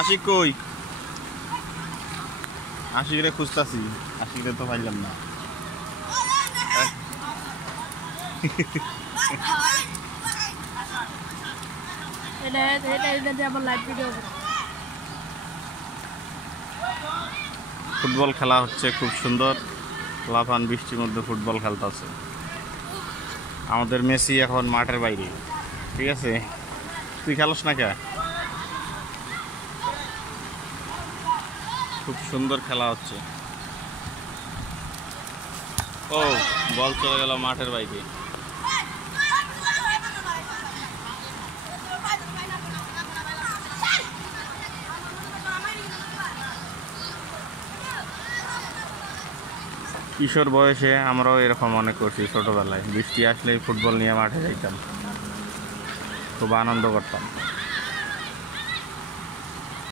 আশিক কই? আশিকরে খুঁজতাছি, আশিকরে তো পাইলাম না। ফুটবল খেলা হচ্ছে খুব সুন্দর, লাফান বৃষ্টির মধ্যে ফুটবল খেলতেছে। আমাদের মেসি এখন মাঠের বাইরে, ঠিক আছে? তুই খেলোস না কে? খুব সুন্দর খেলা হচ্ছে। ও বল চলে গেল মাঠের বাইরে। কিশোর বয়সে আমরাও এরকম মনে করছি, ছোটবেলায় বৃষ্টি আসলেই ফুটবল নিয়ে মাঠে যাইতাম, খুব আনন্দ করতাম।